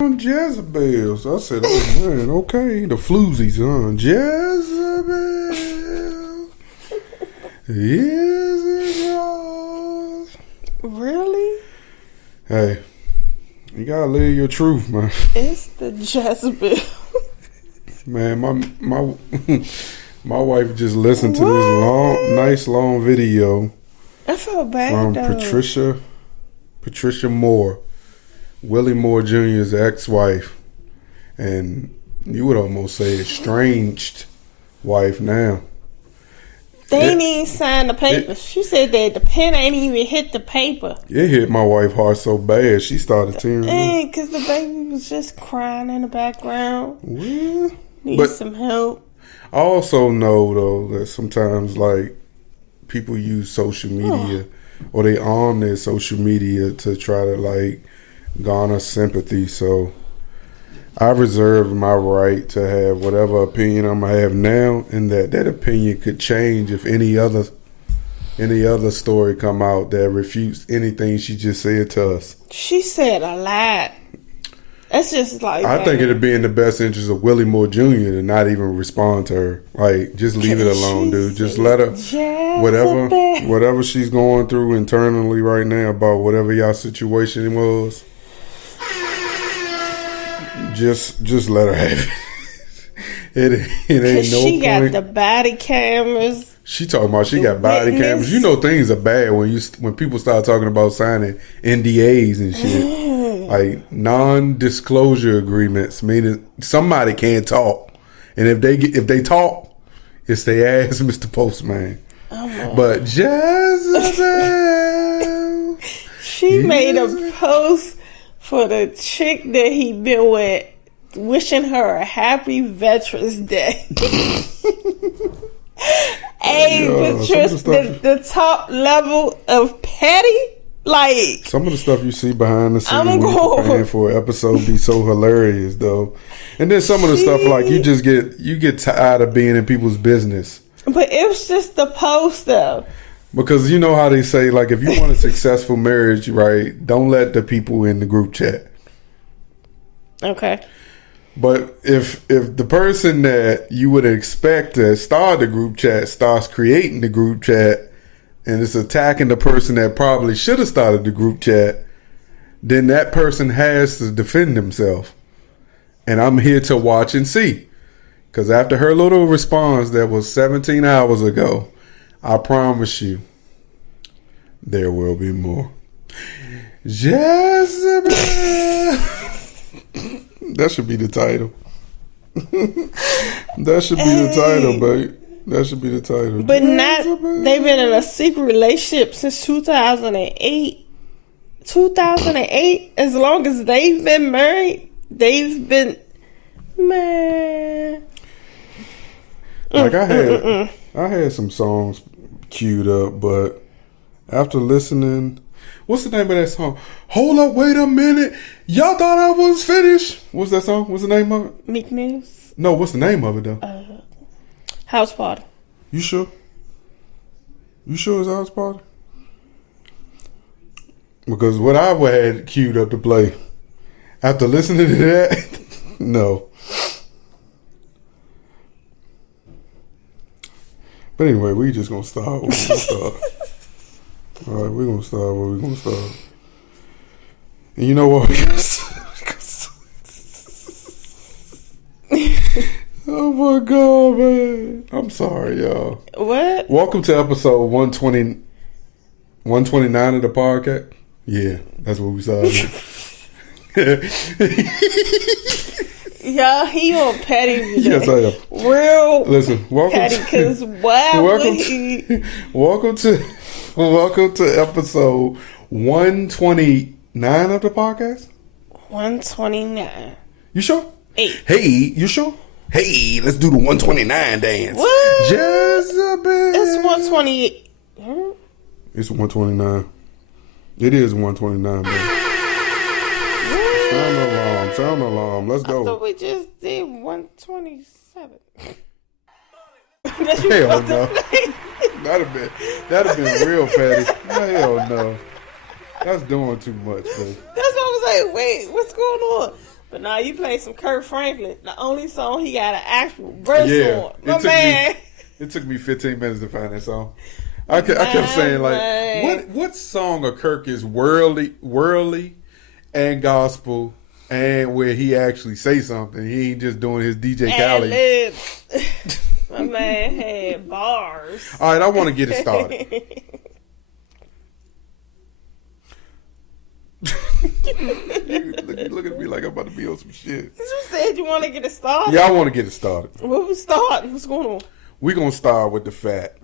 Jezebel. So I said, oh man, okay. The floozies, huh? Jezebel. Is it yours? Really? Hey, you gotta live your truth, man. It's the Jezebel. Man, my wife just listened to this nice long video. I feel bad from though. Patricia Moore, Willie Moore Jr.'s ex-wife, and you would almost say estranged wife now. They ain't even signed the paper. She said that the pen ain't even hit the paper. It hit my wife hard so bad she started tearing up. Because the baby was just crying in the background. Well, Needs some help. I also know though that sometimes like people use social media or they on their social media to try to like garner sympathy. So I reserve my right to have whatever opinion I'm gonna have now, and that opinion could change if any other story come out that refutes anything she just said to us. She said a lot. That's just like I think it'd be in the best interest of Willie Moore Jr. to not even respond to her. Like, just leave it alone, dude. Just let her whatever she's going through internally right now about whatever y'all situation was. Just let her have it. It ain't no she point. got the body cameras. She talking about she got body cameras. You know things are bad when people start talking about signing NDAs and shit. Like non-disclosure agreements, meaning somebody can't talk, and if they talk, it's their ass, Mr. Postman. Oh, but Jezebel, she made a post for the chick that he been with, wishing her a happy Veterans Day. Hey, Patricia, the top level of petty. Like, some of the stuff you see behind the scenes when you're preparing for an episode be so hilarious though, and then some of the stuff like you get tired of being in people's business. But it was just the post though, because you know how they say like if you want a successful marriage, right? Don't let the people in the group chat. Okay. But if the person that you would expect to start the group chat starts creating the group chat, and it's attacking the person that probably should have started the group chat, then that person has to defend himself. And I'm here to watch and see. Because after her little response that was 17 hours ago, I promise you, there will be more. Jezebel! That should be the title. That should be the title, babe. That should be the title. But they've been in a secret relationship since 2008. 2008, as long as they've been married, they've been, man. Like I had some songs queued up, but after listening, what's the name of that song? Hold up, wait a minute. Y'all thought I was finished. What's that song? What's the name of it? Meek Mills. No, what's the name of it though? House Party. You sure? You sure it's House Party? Because what I had queued up to play after listening to that, no. But anyway, we just gonna start where we gonna start. All right, we're gonna start where we're gonna start. And you know what? Oh my God, man. I'm sorry, y'all. What? Welcome to episode 129 of the podcast. Yeah, that's what we started. Y'all, he on petty today. Yes, I am. Real welcome petty, because welcome to episode 129 of the podcast. 129. You sure? Hey, you sure? Hey, let's do the 129 dance. What? Jezebel. It's 128. It's 129. It is 129, man. Sound alarm. Let's go. I thought we just did 127. Hell no. That'd have been real petty. Hell no. That's doing too much, baby. That's what I was like, wait, what's going on? But now you play some Kurt Franklin, the only song he got an actual verse on. It took me 15 minutes to find that song. I kept saying, like, what song of Kirk is worldly and gospel, and where he actually say something? He ain't just doing his DJ Khaled. My man had bars. All right, I want to get it started. Look at me like I'm about to be on some shit. You said you want to get it started? Yeah, I want to get it started. What we starting? What's going on? We're going to start with the fact,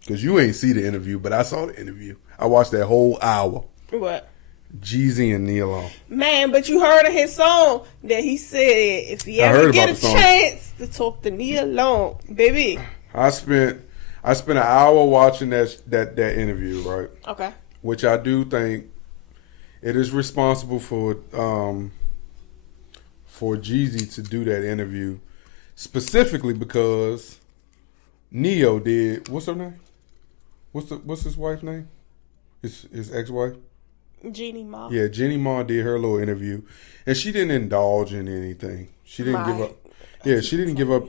because you ain't see the interview, but I saw the interview. I watched that whole hour. What? Jeezy and Nia Long. Man, but you heard of his song that he said if he ever get a chance to talk to Nia Long, baby. I spent an hour watching that interview, right? Okay. Which I do think it is responsible for Jeezy to do that interview, specifically because Neo did. What's her name? What's his wife's name? His ex-wife. Jeannie Ma. Yeah, Jeannie Ma did her little interview, and she didn't indulge in anything. She didn't give up. Yeah, she didn't give up.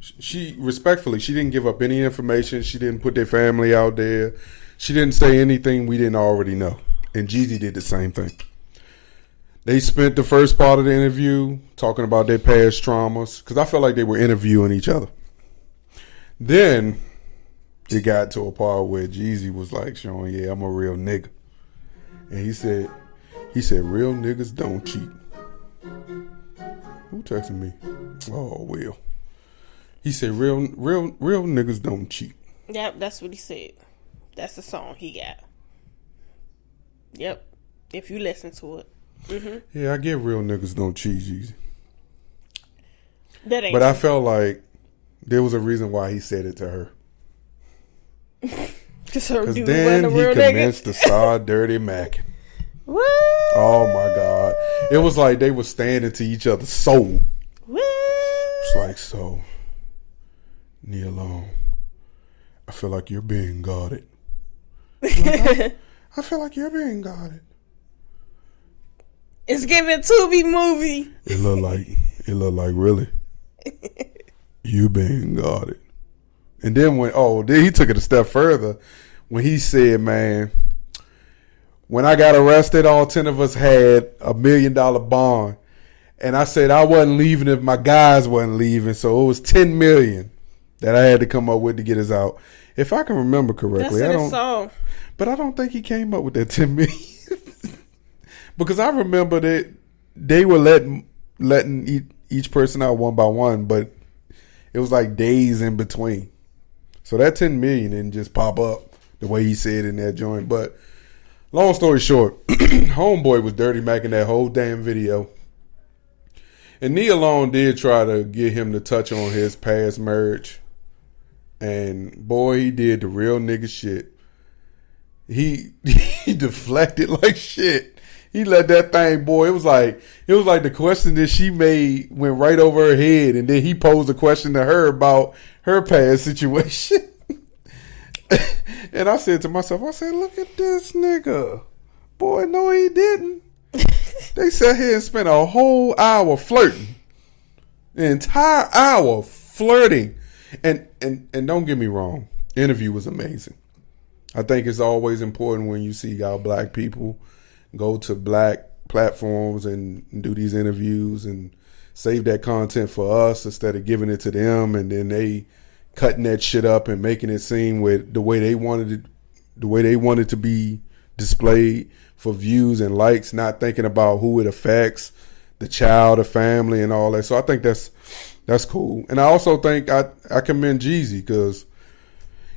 She didn't give up any information. She didn't put their family out there. She didn't say anything we didn't already know. And Jeezy did the same thing. They spent the first part of the interview talking about their past traumas, because I felt like they were interviewing each other. Then it got to a part where Jeezy was like showing, yeah, I'm a real nigga. And he said, real niggas don't cheat. Who texted me? Oh, Will. He said, real niggas don't cheat. Yep, that's what he said. That's the song he got. Yep, if you listen to it. Mm-hmm. Yeah, I get real niggas don't cheat, Jeezy. That ain't But true. I felt like there was a reason why he said it to her. Because then he commenced to start dirty macking. What? Oh my God. It was like they were standing to each other's soul. What? It's like, so, Nia Long, I feel like you're being guarded. I feel like you're being guarded. It's giving Tubi movie. It looked like really. You being guarded. And then then he took it a step further when he said, man, when I got arrested, all 10 of us had $1 million bond. And I said I wasn't leaving if my guys wasn't leaving. So it was $10 million that I had to come up with to get us out. If I can remember correctly. That's in his song. But I don't think he came up with that $10 million. Because I remember that they were letting each person out one by one, but it was like days in between. So that $10 million didn't just pop up the way he said in that joint. But long story short, Homeboy was dirty macking that whole damn video. And Nia Long did try to get him to touch on his past marriage. And boy, he did the real nigga shit. He deflected like shit. He let that thing, boy. It was like the question that she made went right over her head, and then he posed a question to her about her past situation. And I said to myself, look at this nigga. Boy, no, he didn't. They sat here and spent a whole hour flirting. The entire hour flirting. And don't get me wrong, the interview was amazing. I think it's always important when you see our black people go to black platforms and do these interviews and save that content for us instead of giving it to them, and then they cutting that shit up and making it seem with the way they wanted to be displayed for views and likes, not thinking about who it affects, the child, the family, and all that. So I think that's cool. And I also think I commend Jeezy because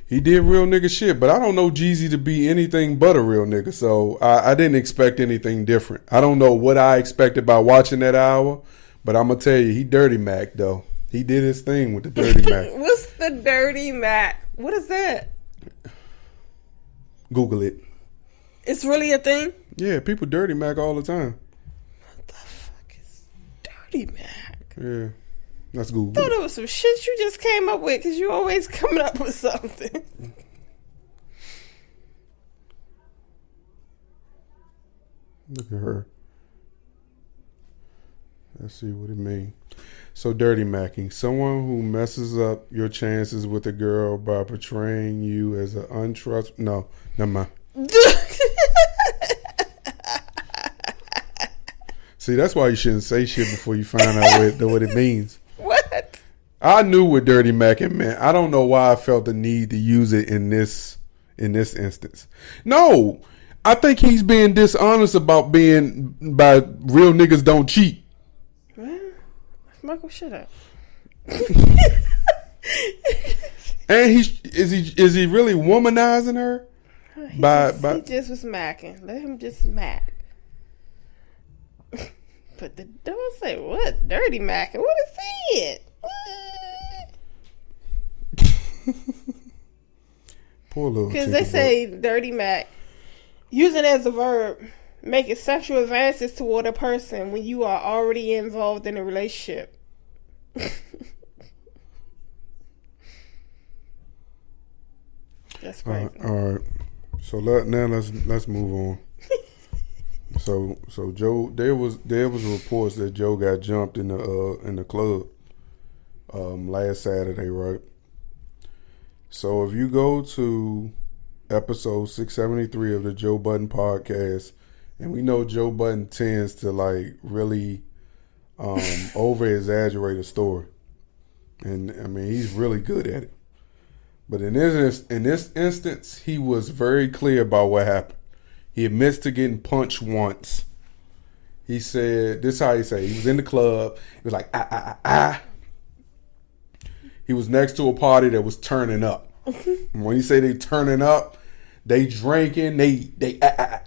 he did real nigga shit, but I don't know Jeezy to be anything but a real nigga, so I didn't expect anything different. I don't know what I expected by watching that hour, but I'm going to tell you, he dirty Mac, though. He did his thing with the dirty Mac. What's the dirty Mac? What is that? Google it. It's really a thing? Yeah, people dirty Mac all the time. What the fuck is dirty Mac? Yeah. Let's Google. I thought it was some shit you just came up with because you always coming up with something. Look at her. Let's see what it means. So, dirty macking. Someone who messes up your chances with a girl by portraying you as an untrustworthy... No, never mind. See, that's why you shouldn't say shit before you find out what it means. What? I knew what dirty macking meant. I don't know why I felt the need to use it in this instance. No, I think he's being dishonest about being by real niggas don't cheat. What? Michael, shut up. And is he really womanizing her? He just was smacking. Let him just smack. But don't say what dirty macking. What is it? Poor little. Because they say dirty mac, using it as a verb, making sexual advances toward a person when you are already involved in a relationship. That's crazy. All right. So let's move on. So Joe, there was reports that Joe got jumped in the club last Saturday, right? So if you go to episode 673 of the Joe Budden podcast, and we know Joe Budden tends to like really over exaggerate a story, and I mean he's really good at it. But in this instance, he was very clear about what happened. He admits to getting punched once. He said, this is how he said, he was in the club. He was like, ah. He was next to a party that was turning up. When you say they turning up, they drinking, they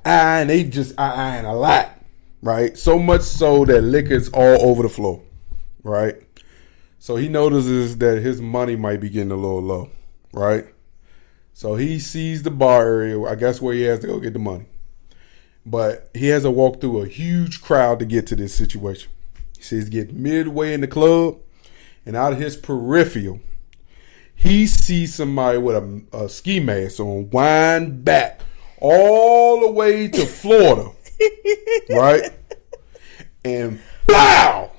and they just and a lot, right? So much so that liquor's all over the floor, right? So he notices that his money might be getting a little low, right? So he sees the bar area, I guess where he has to go get the money. But he has to walk through a huge crowd to get to this situation. He says get midway in the club, and out of his peripheral, he sees somebody with a ski mask on, wind back all the way to Florida, right? And pow!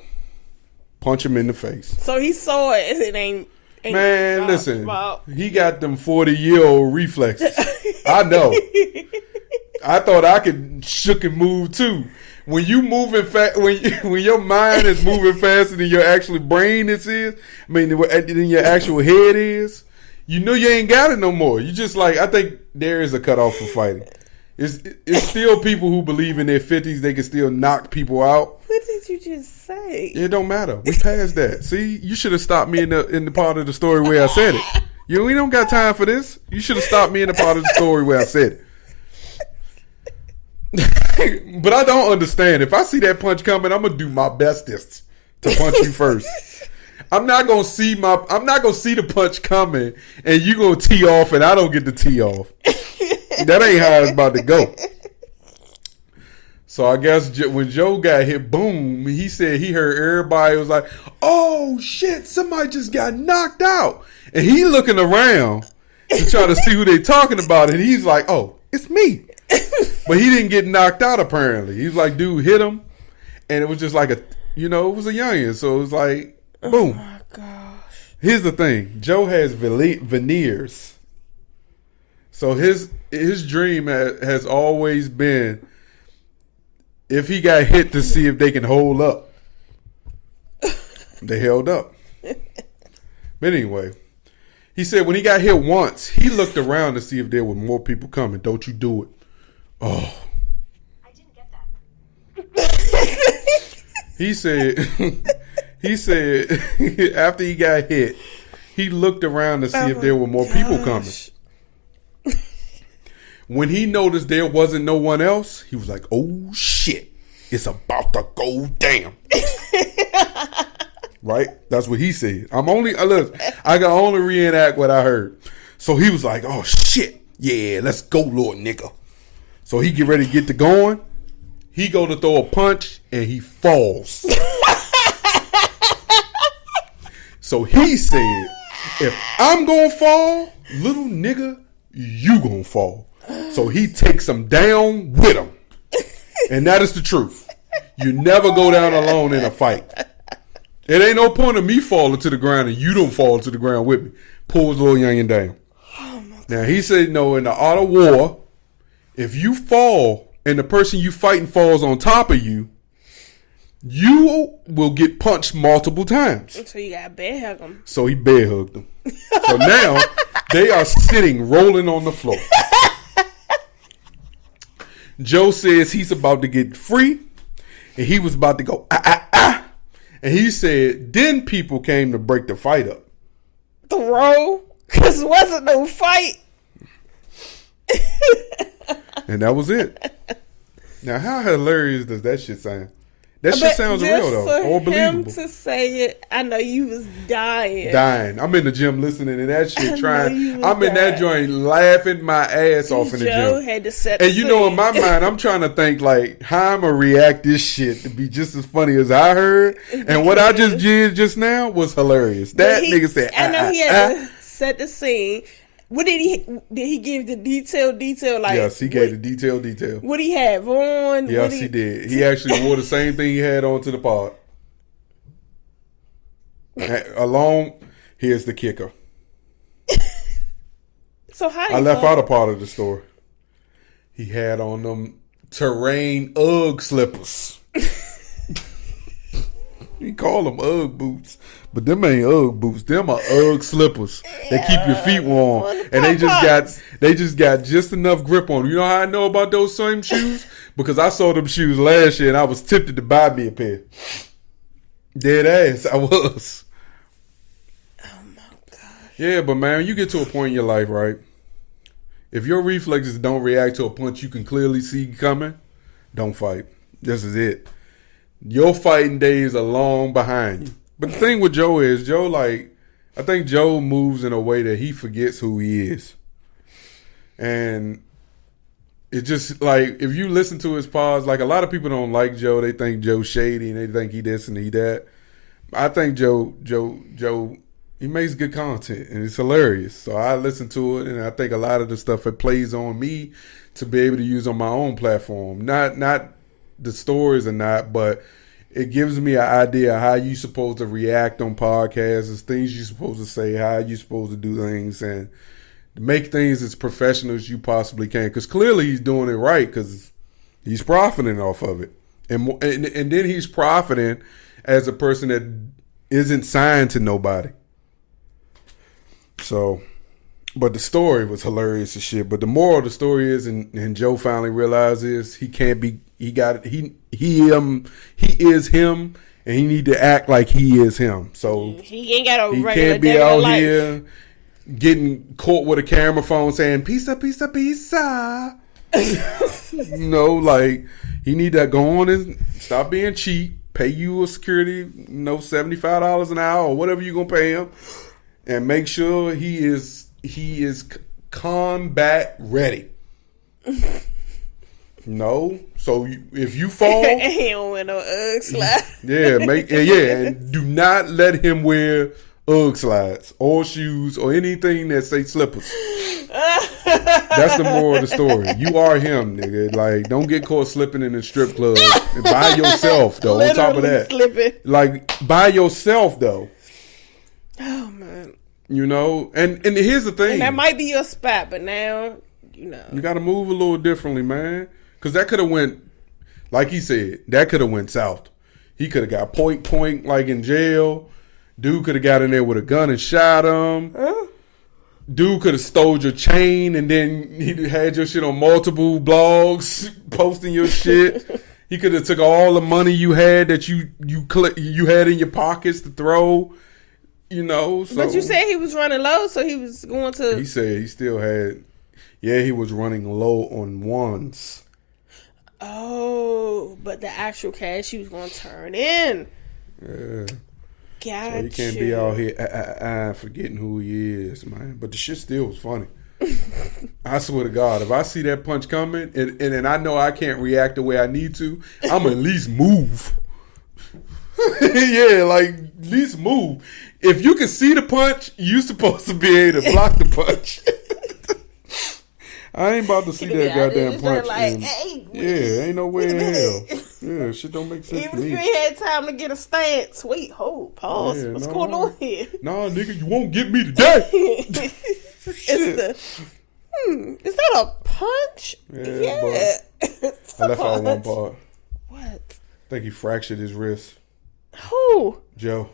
Punch him in the face. So he saw it. It ain't man, listen, he got them 40-year-old reflexes. I know. I thought I could shook and move too. When you moving when your mind is moving faster than your actual brain is, than your actual head is, you know you ain't got it no more. You just like, I think there is a cutoff for fighting. It's still people who believe in their 50s they can still knock people out. What did you just say? It don't matter. We passed that. See, you should have stopped me in the part of the story where I said it. We don't got time for this. You should have stopped me in the part of the story where I said it. But I don't understand. If I see that punch coming, I'm gonna do my bestest to punch you first. I'm not gonna see the punch coming, and you gonna tee off, and I don't get to tee off. That ain't how it's about to go. So I guess when Joe got hit, boom, he said he heard everybody was like, "Oh shit, somebody just got knocked out," and he looking around to try to see who they talking about, and he's like, "Oh, it's me." But he didn't get knocked out apparently. He was like, dude hit him, and it was just like it was a youngin', so it was like, boom. Oh my gosh. Here's the thing. Joe has veneers. So his dream has always been if he got hit to see if they can hold up. They held up. But anyway, he said when he got hit once, he looked around to see if there were more people coming. Don't you do it. Oh. I didn't get that. He said after he got hit, he looked around to see if there were more people coming. When he noticed there wasn't no one else, he was like, oh shit, it's about to go down. Right? That's what he said. I can only reenact what I heard. So he was like, oh shit, yeah, let's go, little nigga. So he get ready to get to going. He go to throw a punch and he falls. So he said, if I'm gonna fall, little nigga, you gonna fall. So he takes him down with him. And that is the truth. You never go down alone in a fight. It ain't no point of me falling to the ground and you don't fall to the ground with me. Pulls little youngin' down. Now, he said, no, in the art of war, if you fall and the person you fighting falls on top of you, you will get punched multiple times. So you got to bear hug them. So he bear hugged them. So now they are sitting, rolling on the floor. Joe says he's about to get free, and he was about to go, And he said, then people came to break the fight up. The roll? Because it wasn't no fight. And that was it. Now, how hilarious does that shit sound? That shit sounds real, though. Or believable. Him to say it, I know you was dying. I'm in the gym listening to that shit, I'm in that joint laughing my ass off in the gym. Joe had to set the And you know, in my mind, I'm trying to think, like, how I'm going to react this shit to be just as funny as I heard. And what I just did just now was hilarious. That nigga said, I know he had to set the scene. What did he give the detail? Like, yes, he gave the detail. What he have on? Yes, he did. He actually wore the same thing he had on to the pod. Here's the kicker. So how I left out a part of the story. He had on them terrain Ugg slippers. He called them Ugg boots. But them ain't Ugg boots. Them are Ugg slippers. They keep your feet warm. And they just got just enough grip on them. You know how I know about those same shoes? Because I saw them shoes last year and I was tempted to buy me a pair. Dead ass, I was. Oh my God. Yeah, but man, you get to a point in your life, right? If your reflexes don't react to a punch you can clearly see coming, don't fight. This is it. Your fighting days are long behind you. But the thing with Joe is, I think Joe moves in a way that he forgets who he is. And it's just like, if you listen to his pods, like a lot of people don't like Joe. They think Joe's shady and they think he this and he that. I think Joe, he makes good content and it's hilarious. So I listen to it and I think a lot of the stuff it plays on me to be able to use on my own platform. Not the stories or not, but it gives me an idea of how you supposed to react on podcasts, the things you're supposed to say, how you supposed to do things, and make things as professional as you possibly can. Because clearly he's doing it right because he's profiting off of it. And then he's profiting as a person that isn't signed to nobody. So, but the story was hilarious as shit. But the moral of the story is, and Joe finally realizes he can't be, he is him, and he need to act like he is him. So he ain't got a regular can't be out life. here getting caught with a camera phone saying pizza, pizza, pizza. Like he need to go on and stop being cheap. Pay you a security, $75 an hour or whatever you gonna pay him, and make sure he is combat ready. So if you fall, he don't wear no Ugg slides. And do not let him wear Ugg slides or shoes or anything that say slippers. That's the moral of the story. You are him, nigga. Like, don't get caught slipping in the strip club by yourself, though. On top of that, slipping. Like by yourself, though. Oh man. And here's the thing. And that might be your spot, but now you got to move a little differently, man. Because that could have went, like he said, that could have went south. He could have got point, like in jail. Dude could have got in there with a gun and shot him. Huh? Dude could have stole your chain and then he had your shit on multiple blogs, posting your shit. He could have took all the money you had that you had in your pockets to throw. So. But you said he was running low, so he was going to. He said he still had. Yeah, he was running low on ones. Oh, but the actual cash he was going to turn in. Yeah. Gotcha. So he can't be out here forgetting who he is, man. But the shit still was funny. I swear to God, if I see that punch coming and I know I can't react the way I need to, I'm at least move. Yeah, like at least move. If you can see the punch, you supposed to be able to block the punch. I ain't about to see that goddamn punch. Like, hey, ain't no way in hell. Yeah, shit don't make sense Even to if you me. ain't had time to get a stance. Wait, hold, pause. Yeah, What's no. going on here? Nah, nigga, you won't get me today. It's is that a punch? Yeah. It's I a left out one punch. part. What? I think he fractured his wrist. Who? Joe.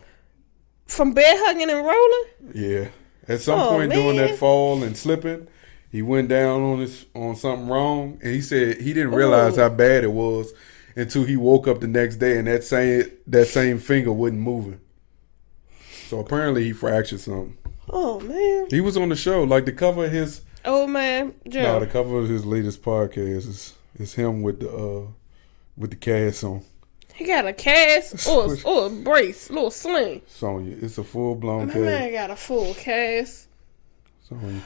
From bear hugging and rolling? Yeah. At some point during that fall and slipping, he went down on something wrong, and he said he didn't realize how bad it was until he woke up the next day and that same finger wasn't moving. So apparently he fractured something. Oh man. He was on the show, like the cover of his. Oh man, Joe. No, the cover of his latest podcast is him with the cast on. He got a cast or a brace, little sling. Sonya, it's a full blown My cast. man got a full cast. Sonya,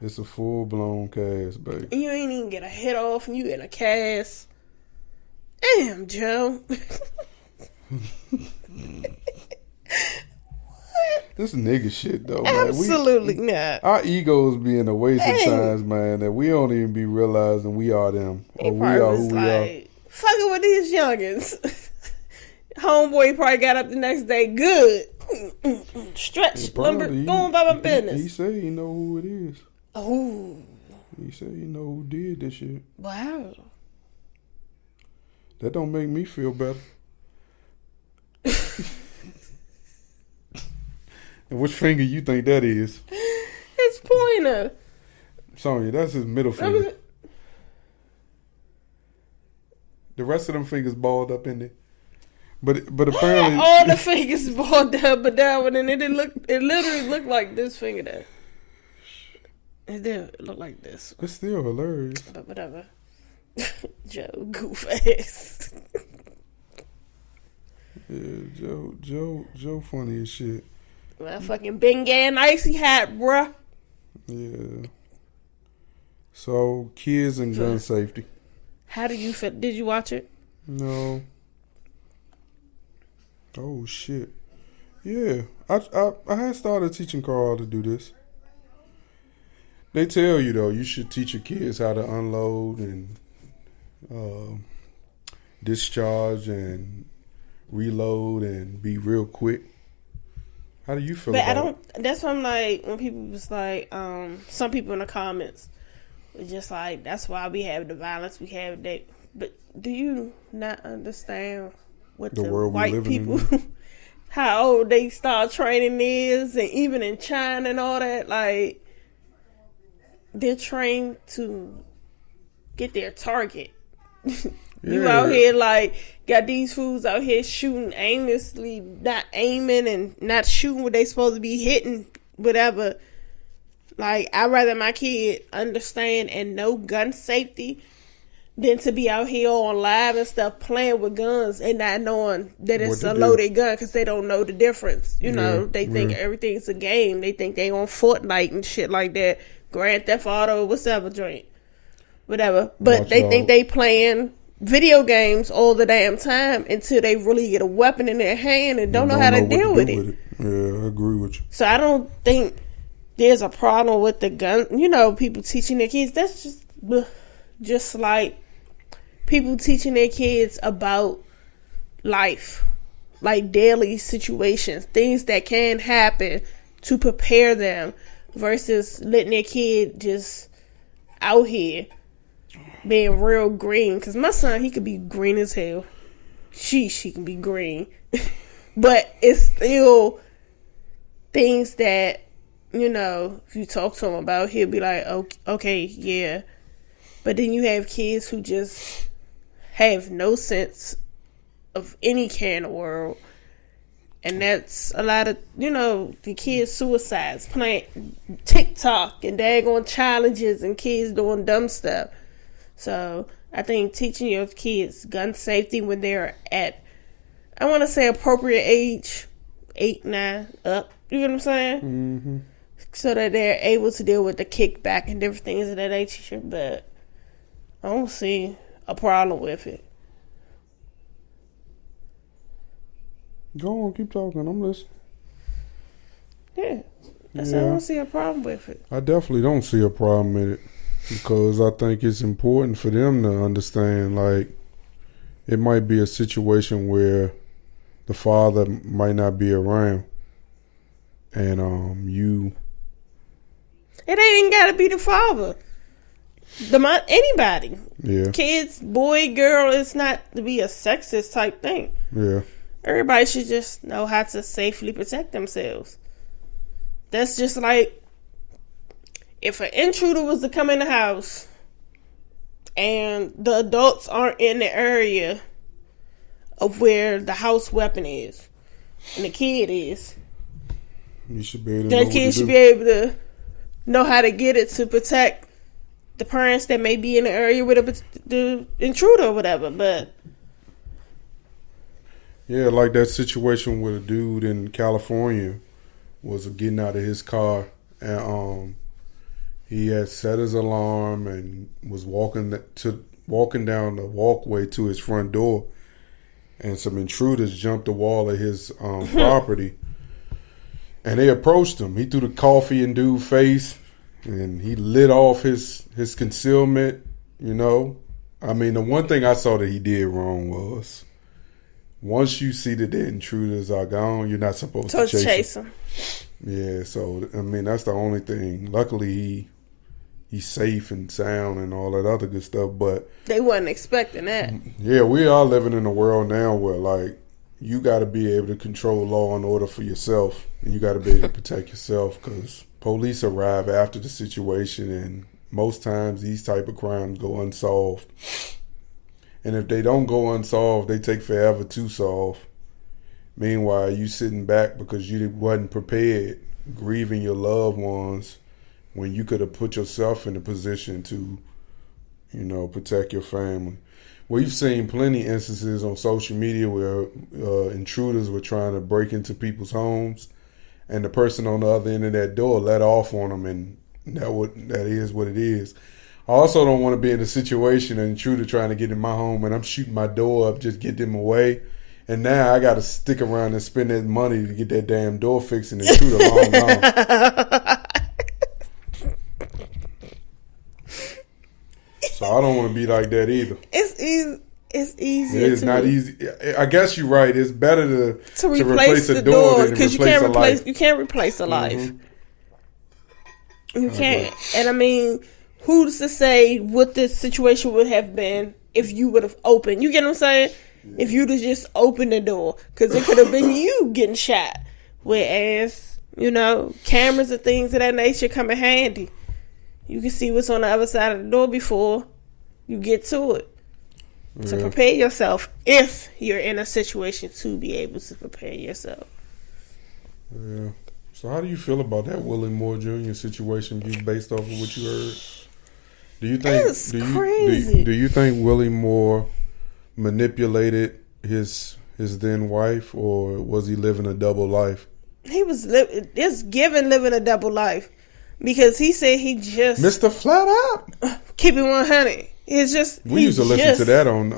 it's a full blown cast, baby. And you ain't even get a hit off, and you in a cast. Damn, Joe. This nigga shit though, man. Absolutely not. Our egos be in the way sometimes, man, that we don't even be realizing we are them. Or we are who we are. Fucking with these youngins. Homeboy probably got up the next day good. Stretch, lumber, going by my business. He said he know who it is. Oh. He said he know who did this shit. Wow. That don't make me feel better. And which finger you think that is? It's pointer. Sonya, that's his middle finger. The rest of them fingers balled up in there. But apparently all the fingers balled up but that one, and it literally looked like this finger there. It did look like this. It's still hilarious. But whatever. Joe goof ass. Yeah, Joe funny as shit. Well, fucking big and icy hat, bruh. Yeah. So, kids and gun safety. How do you feel? Did you watch it? No. Oh shit. Yeah. I had started teaching Carl to do this. They tell you though, you should teach your kids how to unload and discharge and reload and be real quick. How do you feel about it? That's why I'm like, when people was like, some people in the comments was just like, that's why we have the violence we have today. But do you not understand what the world white we living people, in. how old they start training is, and even in China and all that, like, they're trained to get their target. You out here, like, got these fools out here shooting aimlessly, not aiming and not shooting what they supposed to be hitting, whatever. Like, I'd rather my kid understand and know gun safety than to be out here on live and stuff playing with guns and not knowing that it's a loaded gun because they don't know the difference. You know, they think everything's a game. They think they on Fortnite and shit like that. Grand Theft Auto, whatever joint. Whatever. But they think they playing video games all the damn time until they really get a weapon in their hand and don't know how to deal with it. Yeah, I agree with you. So I don't think there's a problem with the gun. You know, people teaching their kids. That's just like people teaching their kids about life, like daily situations, things that can happen to prepare them versus letting their kid just out here being real green. Because my son, he could be green as hell. She can be green. But it's still things that, you know, if you talk to him about, he'll be like, okay, yeah. But then you have kids who just have no sense of any care in the world. And that's a lot of, you know, the kids' suicides, playing TikTok and daggone challenges and kids doing dumb stuff. So I think teaching your kids gun safety when they're at, I want to say, appropriate age, 8, 9, up. You know what I'm saying? Mm-hmm. So that they're able to deal with the kickback and different things of that nature. But I don't see a problem with it. Go on, keep talking. I'm listening. Yeah. I said I don't see a problem with it. I definitely don't see a problem with it because I think it's important for them to understand, like, it might be a situation where the father might not be around, and it ain't even gotta be the father. Anybody. Yeah. Kids, boy, girl, it's not to be a sexist type thing. Yeah. Everybody should just know how to safely protect themselves. That's just like if an intruder was to come in the house and the adults aren't in the area of where the house weapon is and the kid is. You should be able to that kid should be able to know how to get it to protect the parents that may be in the area with the intruder or whatever. But yeah, like that situation with a dude in California was getting out of his car, and he had set his alarm and was walking down the walkway to his front door, and some intruders jumped the wall of his property, and they approached him. He threw the coffee in dude's face, and he lit off his concealment. You know, I mean, the one thing I saw that he did wrong was, once you see that the intruders are gone, you're not supposed to chase them. Yeah, so I mean, that's the only thing. Luckily, he's safe and sound and all that other good stuff. But they wasn't expecting that. Yeah, we are living in a world now where, like, you got to be able to control law and order for yourself, and you got to be able to protect yourself, because police arrive after the situation, and most times these type of crimes go unsolved. And if they don't go unsolved, they take forever to solve. Meanwhile, you sitting back because you wasn't prepared, grieving your loved ones, when you could have put yourself in a position to, you know, protect your family. We've seen plenty instances on social media where intruders were trying to break into people's homes, and the person on the other end of that door let off on them, and that is what it is. I also don't want to be in a situation, an intruder trying to get in my home, and I'm shooting my door up, just get them away. And now I got to stick around and spend that money to get that damn door fixed, and the intruder long gone. So I don't want to be like that either. It's easy. It's easy. It's not easy. I guess you're right. It's better to replace a door than to replace a life. You can't replace a life. Mm-hmm. You can't. And I mean, who's to say what this situation would have been if you would have opened? You get what I'm saying? If you'd have just opened the door, because it could have been you getting shot. Whereas, you know, cameras and things of that nature come in handy. You can see what's on the other side of the door before you get to it. Yeah. To prepare yourself, if you're in a situation to be able to prepare yourself. Yeah. So how do you feel about that Willie Moore Jr. situation, based off of what you heard? Do you think crazy. Do you think Willie Moore manipulated his then wife, or was he living a double life? He was living a double life, because he said he just Mr. Flat Out. Keep it 100. It's just we used to listen to that on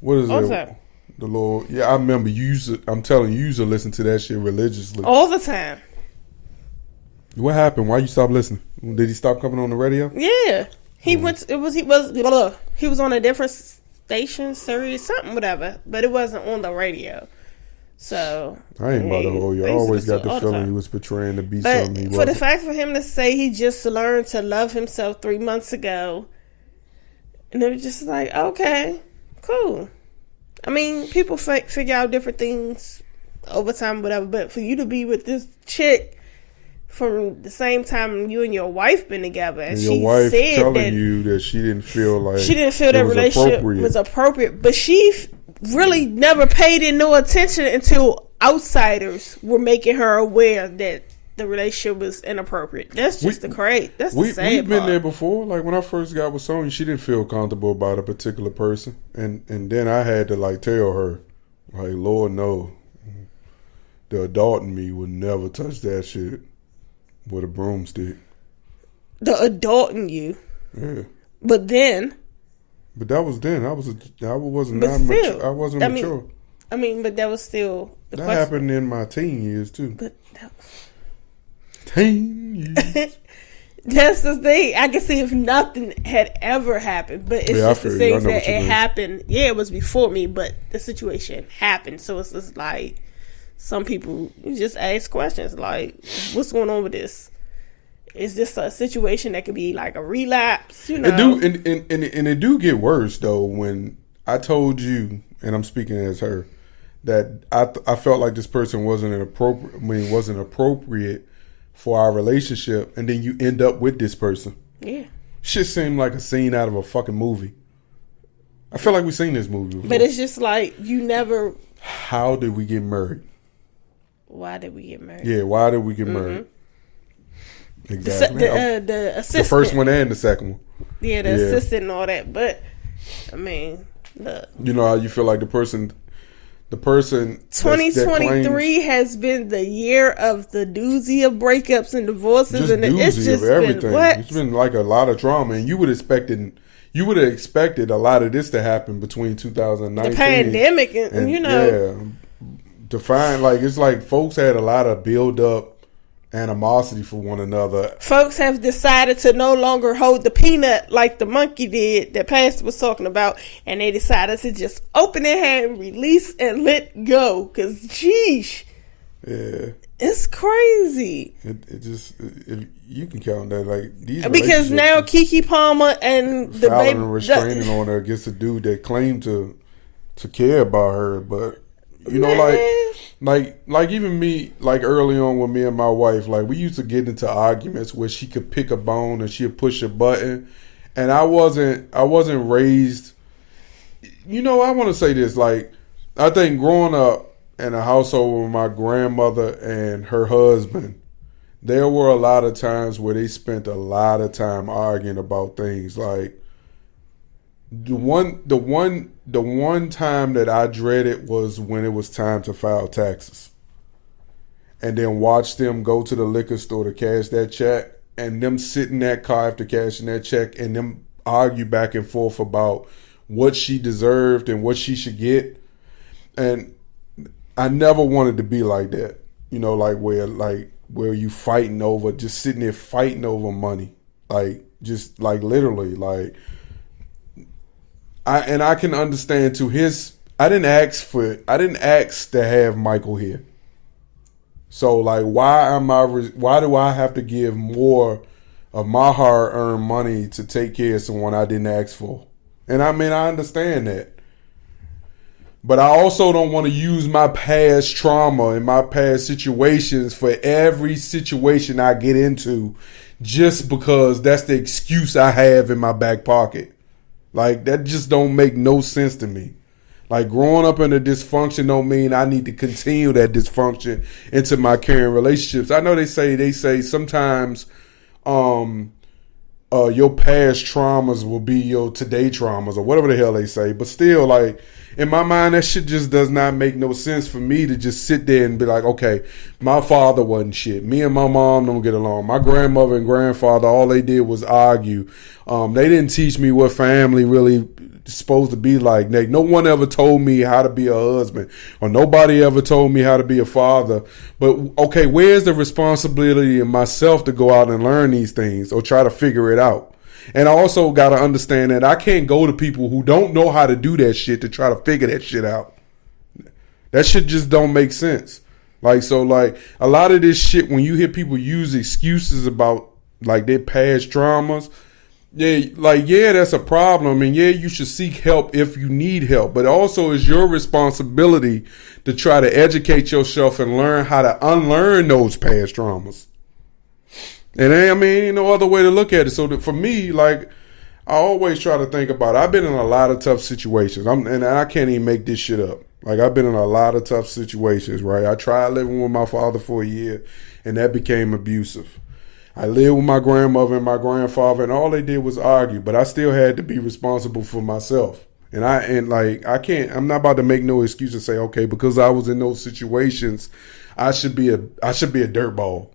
what is it? Time. The Lord. Yeah, I remember I'm telling you, used to listen to that shit religiously all the time. What happened? Why you stop listening? Did he stop coming on the radio? Yeah, he went. He was on a different station, series, something, whatever, but it wasn't on the radio. So I ain't about to hold you. I always got the feeling he was portraying to be something he wasn't. For the fact for him to say he just learned to love himself 3 months ago, and it was just like, okay, cool. I mean, people figure out different things over time, whatever. But for you to be with this chick from the same time you and your wife been together, and your wife telling you that she didn't feel that relationship was appropriate, but she really never paid it no attention until outsiders were making her aware that the relationship was inappropriate. That's just the sad part. We've been there before. Like when I first got with Sonya, she didn't feel comfortable about a particular person, and then I had to tell her, like, Lord no, the adult in me would never touch that shit with a broomstick. The adult in you. Yeah. But that was then. I wasn't mature. I wasn't mature. I mean, but that was still that happened in my teen years too. But 10 years. That's the thing. I can see if nothing had ever happened, but it's just the things that it happened. Yeah, it was before me, but the situation happened. So it's just like some people just ask questions like, "What's going on with this? Is this a situation that could be like a relapse?" You know, it do get worse though. When I told you, and I'm speaking as her, that I felt like this person wasn't appropriate for our relationship, and then you end up with this person. Yeah. Shit seemed like a scene out of a fucking movie. I feel like we've seen this movie before. But it's just like, you never... How did we get married? Why did we get married? Yeah, why did we get married? Exactly. The assistant. The first one and the second one. Yeah, the assistant and all that. But, I mean, look. You know how you feel like the person 2023 has been the year of the doozy of breakups and divorces, and it's just of everything. Been what? It's been like a lot of trauma, and you would have expected a lot of this to happen between 2019, the pandemic, and you know, to find like it's like folks had a lot of build up animosity for one another. Folks have decided to no longer hold the peanut like the monkey did that Pastor was talking about, and they decided to just open their hand, release, and let go. Cause sheesh, it's crazy. It just you can count that like these because now Keke Palmer and the baby restraining on her against a dude that claimed to care about her, but you know, like even me, like early on with me and my wife, like we used to get into arguments where she could pick a bone and she'd push a button, and I wasn't raised. You know, I want to say this, like I think growing up in a household with my grandmother and her husband, there were a lot of times where they spent a lot of time arguing about things like. The one time that I dreaded was when it was time to file taxes, and then watch them go to the liquor store to cash that check, and them sit in that car after cashing that check, and them argue back and forth about what she deserved and what she should get. And I never wanted to be like that, you know, like where you fighting over, just sitting there fighting over money, like just like literally like. I can understand too. I didn't ask to have Michael here. So like, why do I have to give more of my hard-earned money to take care of someone I didn't ask for? And I mean, I understand that. But I also don't want to use my past trauma and my past situations for every situation I get into just because that's the excuse I have in my back pocket. Like, that just don't make no sense to me. Like, growing up in a dysfunction don't mean I need to continue that dysfunction into my current relationships. I know they say sometimes your past traumas will be your today traumas or whatever the hell they say. But still, like, in my mind, that shit just does not make no sense for me to just sit there and be like, okay, my father wasn't shit. Me and my mom don't get along. My grandmother and grandfather, all they did was argue. They didn't teach me what family really is supposed to be like. No one ever told me how to be a husband, or nobody ever told me how to be a father. But, okay, where's the responsibility in myself to go out and learn these things or try to figure it out? And I also got to understand that I can't go to people who don't know how to do that shit to try to figure that shit out. That shit just don't make sense. Like, so, like, a lot of this shit, when you hear people use excuses about, like, their past traumas, that's a problem. And, you should seek help if you need help. But also, it's your responsibility to try to educate yourself and learn how to unlearn those past traumas. And I mean, ain't no other way to look at it. So for me, like, I always try to think about it. I've been in a lot of tough situations. And I can't even make this shit up. Like, I've been in a lot of tough situations, right? I tried living with my father for a year, and that became abusive. I lived with my grandmother and my grandfather, and all they did was argue. But I still had to be responsible for myself. I'm not about to make no excuse and say, okay, because I was in those situations, I should be a dirtball.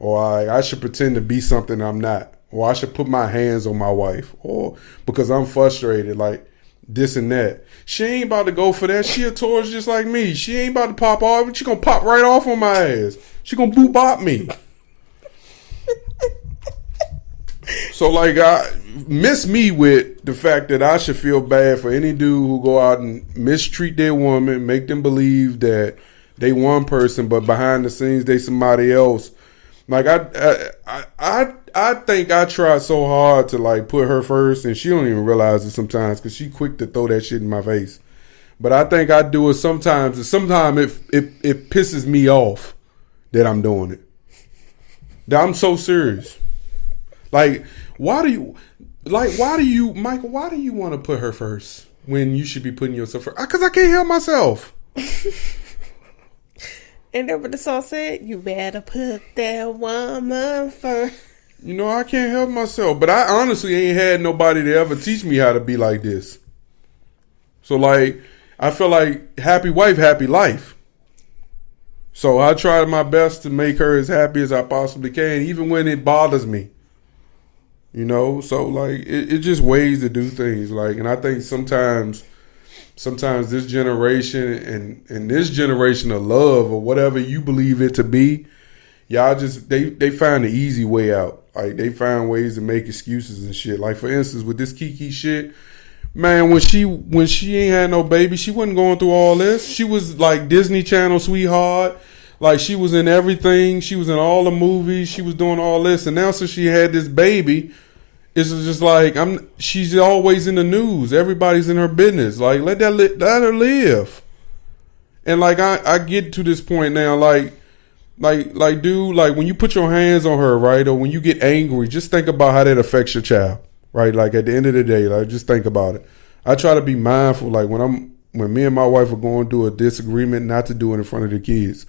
Or I should pretend to be something I'm not. Or I should put my hands on my wife. Or because I'm frustrated, like this and that. She ain't about to go for that. She a Taurus just like me. She ain't about to pop off. She gonna pop right off on my ass. She gonna boop bop me. So like, I miss me with the fact that I should feel bad for any dude who go out and mistreat their woman, make them believe that they one person, but behind the scenes they somebody else. Like I think I tried so hard to like put her first, and she don't even realize it sometimes because she quick to throw that shit in my face. But I think I do it sometimes, and sometimes it pisses me off that I'm doing it. That I'm so serious. Like, why do you, Michael? Why do you want to put her first when you should be putting yourself first? Because I can't help myself. And then what the song said, you better put that woman first. You know, I can't help myself. But I honestly ain't had nobody to ever teach me how to be like this. So, like, I feel like happy wife, happy life. So I try my best to make her as happy as I possibly can, even when it bothers me. You know? So, like, it just ways to do things. Like, and I think sometimes this generation and this generation of love or whatever you believe it to be, y'all just they find the easy way out. Like they find ways to make excuses and shit. Like for instance, with this Keke shit, man, when she ain't had no baby, she wasn't going through all this. She was like Disney Channel sweetheart. Like she was in everything. She was in all the movies. She was doing all this, and now since she had this baby, it's just like she's always in the news. Everybody's in her business. Like let her live. And like I get to this point now, like dude, like when you put your hands on her, right, or when you get angry, just think about how that affects your child, right? Like at the end of the day, like just think about it. I try to be mindful, like when me and my wife are going through a disagreement, not to do it in front of the kids.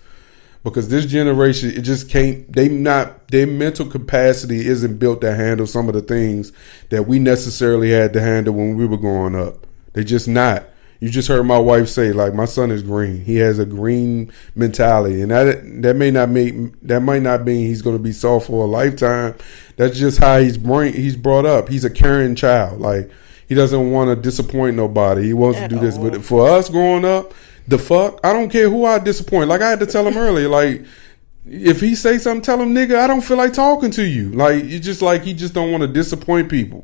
Because this generation, it just can't, their mental capacity isn't built to handle some of the things that we necessarily had to handle when we were growing up. They just not. You just heard my wife say, like, my son is green. He has a green mentality. And that might not mean he's going to be soft for a lifetime. That's just how he's brought up. He's a caring child. Like, he doesn't want to disappoint nobody. He wants to do this. But for us growing up, the fuck? I don't care who I disappoint. Like I had to tell him earlier, like if he say something, tell him, nigga, I don't feel like talking to you. Like you just like he just don't want to disappoint people,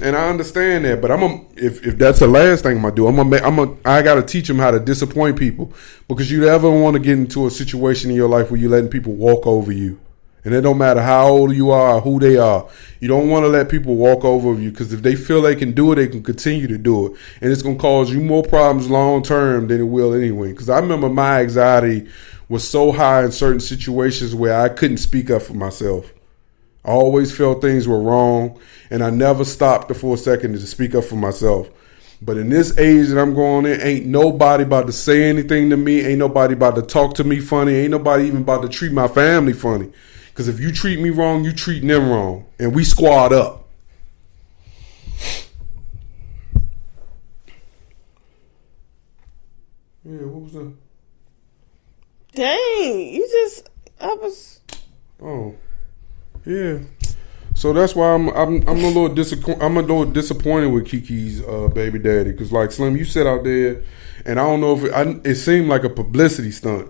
and I understand that. But if that's the last thing I'm gonna do, I gotta teach him how to disappoint people, because you never want to get into a situation in your life where you're letting people walk over you. And it don't matter how old you are or who they are. You don't want to let people walk over you, because if they feel they can do it, they can continue to do it. And it's going to cause you more problems long term than it will anyway. Because I remember my anxiety was so high in certain situations where I couldn't speak up for myself. I always felt things were wrong, and I never stopped for a second to speak up for myself. But in this age that I'm going in, ain't nobody about to say anything to me. Ain't nobody about to talk to me funny. Ain't nobody even about to treat my family funny. Because if you treat me wrong, you treating them wrong. And we squad up. Yeah, what was that? Dang, Oh, yeah. So that's why I'm a little disappointed with Keke's baby daddy. Because like Slim, you sit out there, and I don't know if it seemed like a publicity stunt.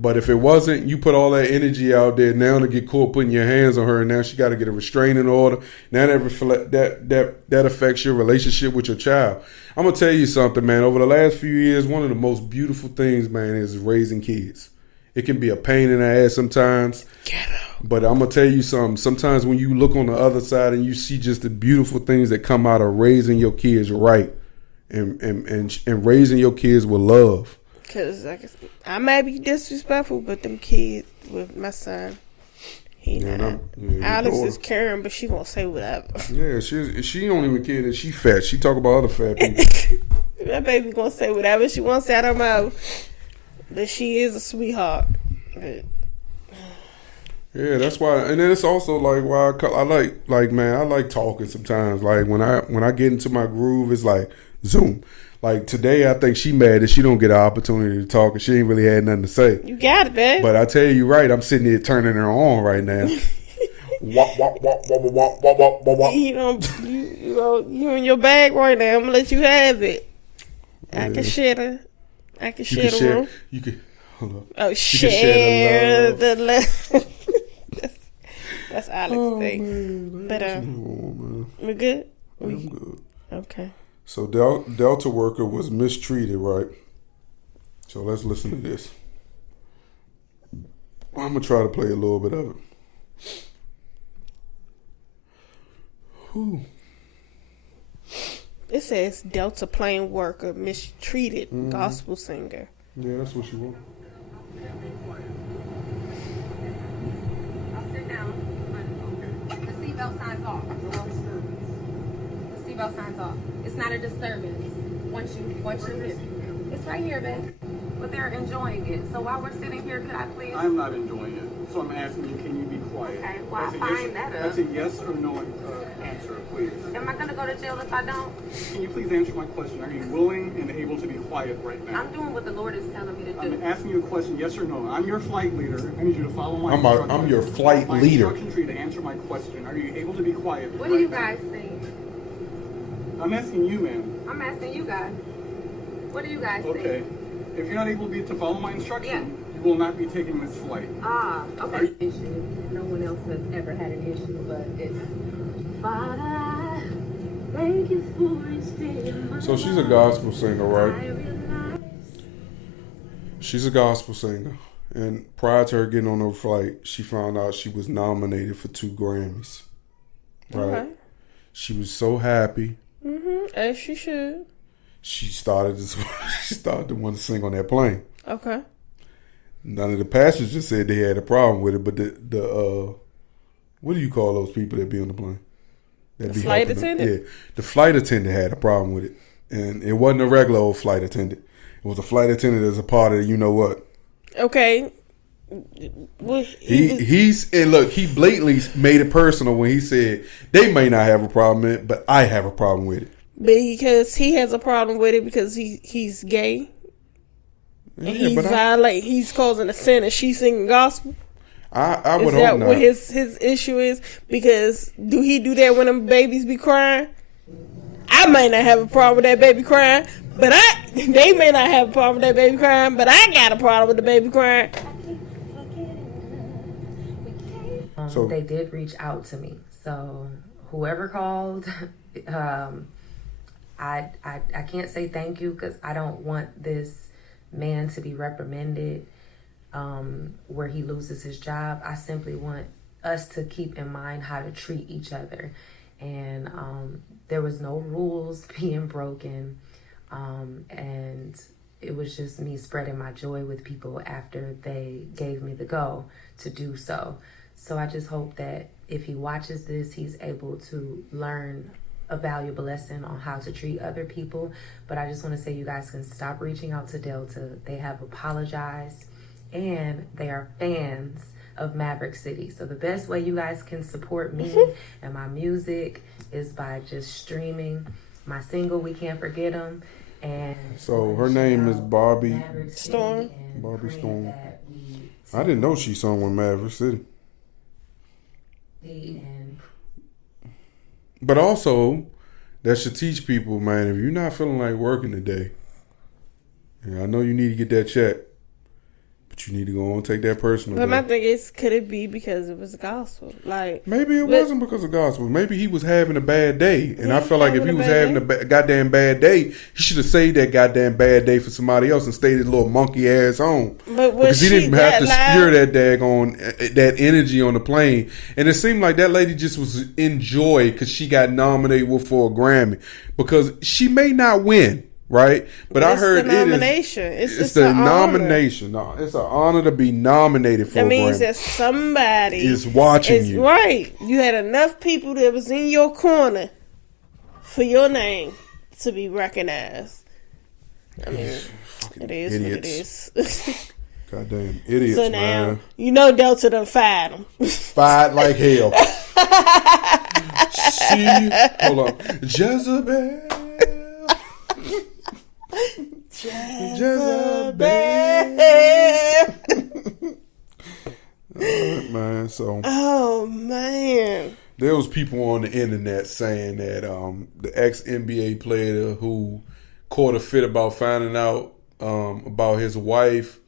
But if it wasn't, you put all that energy out there now to get caught putting your hands on her, and now she got to get a restraining order. Now that affects your relationship with your child. I'm gonna tell you something, man. Over the last few years, one of the most beautiful things, man, is raising kids. It can be a pain in the ass sometimes. But I'm gonna tell you something. Sometimes when you look on the other side and you see just the beautiful things that come out of raising your kids right, and raising your kids with love. Because I may be disrespectful, but them kids with my son, he not. Alex is caring, but she won't say whatever. Yeah, she don't even care that she fat. She talk about other fat people. That baby gonna say whatever she wants to out her mouth. But she is a sweetheart. But yeah, that's why. And then it's also like why I like talking sometimes. Like when I get into my groove, it's like Zoom. Like today, I think she mad that she don't get an opportunity to talk, and she ain't really had nothing to say. You got it, babe. But I tell you right, I'm sitting here turning her on right now. You in your bag right now. I'm gonna let you have it. Yeah. I can share the room. You can hold up. Oh, share the love. That's Alex thing. But we good? I'm good. Okay. So Delta worker was mistreated, right? So let's listen to this. I'm gonna try to play a little bit of it. Whew. It says Delta plane worker mistreated gospel singer. Yeah, that's what she want. I'll sit down. The seatbelt signs off. The seatbelt signs off. It's not a disturbance. Once you're here. It's right here, babe. But they're enjoying it. So while we're sitting here, could I please? I'm not enjoying it. So I'm asking you, can you be quiet? Okay, well, I find that up. That's a yes or no answer, please. Am I going to go to jail if I don't? Can you please answer my question? Are you willing and able to be quiet right now? I'm doing what the Lord is telling me to do. I'm asking you a question, yes or no. I'm your flight leader. I need you to follow my instructions. I'm your flight my leader. instructions for you to answer my question. Are you able to be quiet What right do you now? guys think? I'm asking you, ma'am. I'm asking you guys. What do you guys Okay. think? If you're not able to follow my instructions, Yeah. you will not be taking this flight. Okay. Issue. No one else has ever had an issue, but it's Father, I thank you for each day of my So she's a gospel singer, right? I realize She's a gospel singer. And prior to her getting on her flight, she found out she was nominated for 2 Grammys. Right? Okay. She was so happy. As she should. She started to want to sing on that plane. Okay. None of the passengers said they had a problem with it, but the what do you call those people that be on the plane? That The flight helping them? attendant? Yeah, the flight attendant had a problem with it, and it wasn't a regular old flight attendant. It was a flight attendant as a part of the, you know what? Okay. Well, He blatantly made it personal when he said they may not have a problem with it, but I have a problem with it. because he has a problem with it because he's gay. And he's causing a sin and she's singing gospel. I would Is hope that not. what his issue is? Because do he do that when them babies be crying? I may not have a problem with that baby crying, but they may not have a problem with that baby crying, but I got a problem with the baby crying. So- They did reach out to me. So whoever called, I can't say thank you because I don't want this man to be reprimanded where he loses his job. I simply want us to keep in mind how to treat each other. And there was no rules being broken. And it was just me spreading my joy with people after they gave me the go to do so. So I just hope that if he watches this, he's able to learn a valuable lesson on how to treat other people. But I just want to say you guys can stop reaching out to Delta. They have apologized and they are fans of Maverick City. So the best way you guys can support me and my music is by just streaming my single, We Can't Forget 'Em. And So her name is Bobbi Maverick City Storm. and Bobbi pray Storm. that we I didn't know she sung with Maverick City. and But also, that should teach people, man, if you're not feeling like working today, and I know you need to get that check, but you need to go on and take that personal But my day. thing is, could it be because it was gospel? Like, Maybe it but- wasn't because of gospel. Maybe he was having a bad day. And I He feel like if he having a was bad having a goddamn bad day, he should have saved that goddamn bad day for somebody else and stayed his little monkey ass home. but was Because he she didn't have that to loud? spew that daggone that energy on the plane, and it seemed like that lady just was in joy because she got nominated for a Grammy. Because she may not win, right? But I It's heard the nomination. It's an the honor. nomination. No, it's an honor to be nominated for That a means Grammy. that somebody Is watching you. Right. You had enough people that was in your corner for your name to be recognized. I mean, it is idiots. what it is. Goddamn idiots, So now, man. you know Delta done fired him. Fight like hell. Hold on. Jezebel. Alright, man. So Oh, man. there was people on the internet saying that the ex-NBA player who caught a fit about finding out about his wife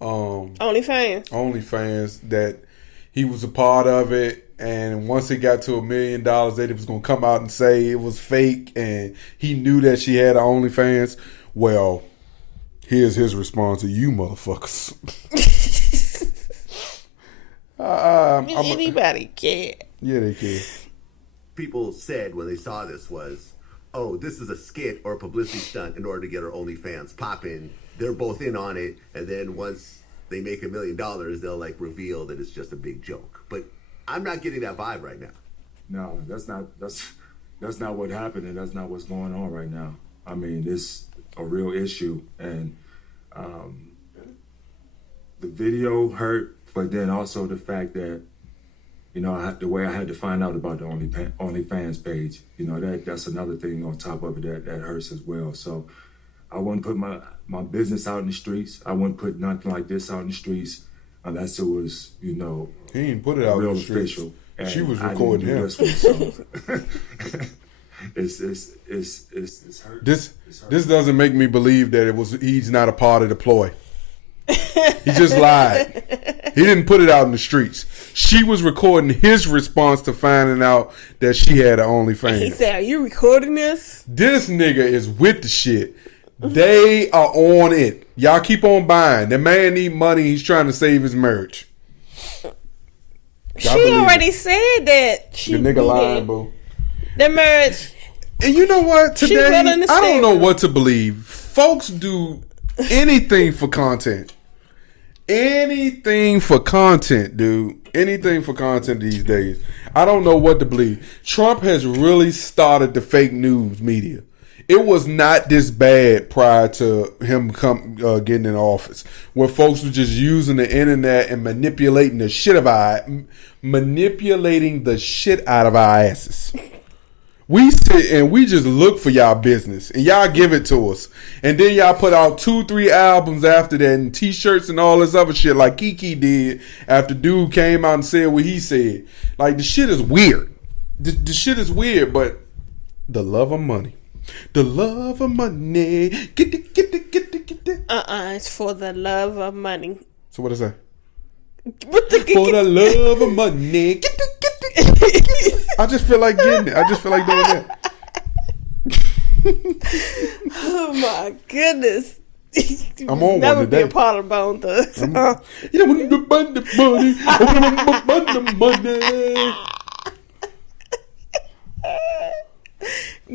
OnlyFans. OnlyFans, that he was a part of it And once it got to $1 million, they was going to come out and say it was fake. And he knew that she had OnlyFans. Well, here's his response to you motherfuckers. Anybody can. Yeah, they can. People said when they saw this was, oh, this is a skit or a publicity stunt in order to get our OnlyFans popping. They're both in on it. And then once they make $1 million, they'll like reveal that it's just a big joke. But I'm not getting that vibe right now. No, that's not what happened, and that's not what's going on right now. I mean, it's a real issue, and the video hurt, but then also the fact that, you know, the way I had to find out about the OnlyFans page, you know, that's another thing on top of it that hurts as well. So I wouldn't put my business out in the streets. I wouldn't put nothing like this out in the streets unless it was, you know, he didn't put it out real in the streets. official. She was recording him. This one, so it's hurt. This doesn't make me believe that he's not a part of the ploy. He just lied. He didn't put it out in the streets. She was recording his response to finding out that she had an OnlyFans. He said, "Are you recording this?" This nigga is with the shit. They are on it. Y'all keep on buying. The man need money. He's trying to save his marriage. She already said that. The nigga lying, boo. The marriage. And you know what? Today, I don't know what to believe. Folks do anything for content. Anything for content, dude. Anything for content these days. I don't know what to believe. Trump has really started the fake news media. It was not this bad prior to him getting in office, where folks were just using the internet and manipulating the shit out of our asses. We sit and we just look for y'all business, and y'all give it to us, and then y'all put out 2-3 albums after that, and t-shirts and all this other shit like Keke did after dude came out and said what he said. Like, the shit is weird. The shit is weird, but the love of money. The love of money. Get it. It's for the love of money. So what is that? For the love of money. Get it. I just feel like getting it. I just feel like doing that. Oh my goodness. I'm on never one today. be a part of Bone Thugs. You know, when the money.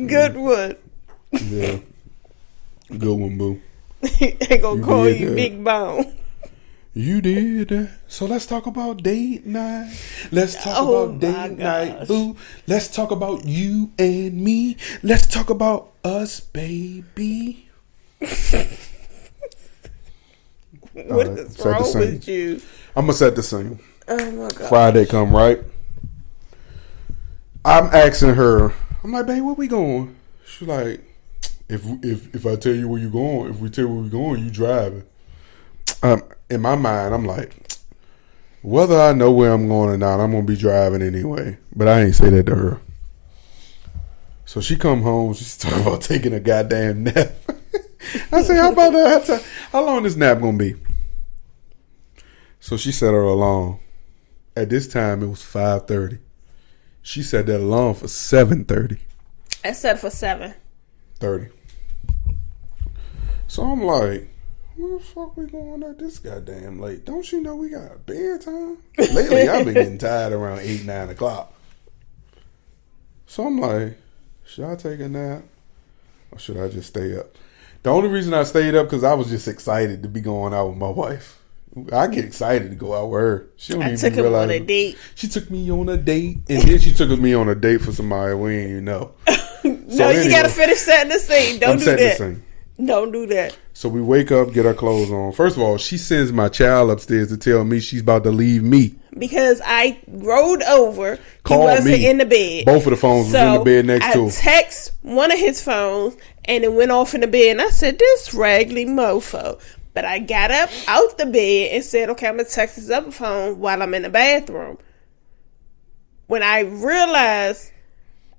Good one. Yeah. Good one, boo. Ain't gonna call you Big Bone. You did that. So let's talk about date night. Let's talk about date night, boo. Let's talk about you and me. Let's talk about us, baby. What is wrong with you? I'm gonna set the scene. Oh my God. Friday come, right? I'm asking her, I'm like, babe, where we going? She's like, if I tell you where you going, if we tell you where we going, you driving. In my mind, I'm like, whether I know where I'm going or not, I'm gonna be driving anyway. But I ain't say that to her. So she come home, she's talking about taking a goddamn nap. I say, how about that? How long this nap gonna be? So she set her alarm. At this time, it was 5:30. She set that alarm for 7:30. I set for 7:30. So I'm like, where the fuck we going at this goddamn late? Don't you know we got a bedtime? Lately, I've been getting tired around 8, 9 o'clock. So I'm like, should I take a nap or should I just stay up? The only reason I stayed up because I was just excited to be going out with my wife. I get excited to go out with her. She don't even took him on a date. She took me on a date, and then she took me on a date for somebody we ain't even know. No, you gotta finish setting the scene. Don't do that. Don't do that. So we wake up, get our clothes on. First of all, she sends my child upstairs to tell me she's about to leave me. Because I rolled over. Called he wasn't me. in the bed. Both of the phones was in the bed next to him. I text one of his phones, and it went off in the bed. And I said, this raggedy mofo. But I got up out the bed and said, okay, I'm going to text his other phone while I'm in the bathroom. When I realized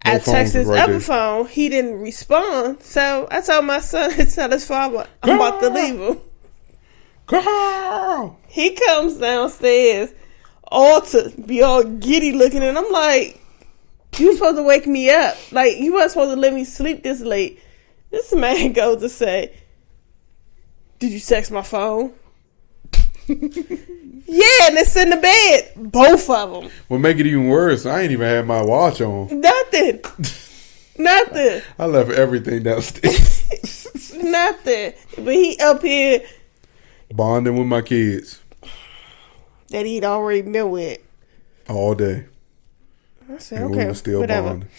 I texted his other phone, he didn't respond. So I told my son to tell his father I'm about to leave him. Girl! He comes downstairs altar, be all giddy looking, and I'm like, you were supposed to wake me up. Like, you weren't supposed to let me sleep this late. This man goes to say, did you text my phone? Yeah, and it's in the bed. Both of them. What make it even worse, I ain't even had my watch on. Nothing. I left everything downstairs. Nothing. But he up here. Bonding with my kids. That he'd already been with. All day. I said, And okay, we were still whatever. bonding.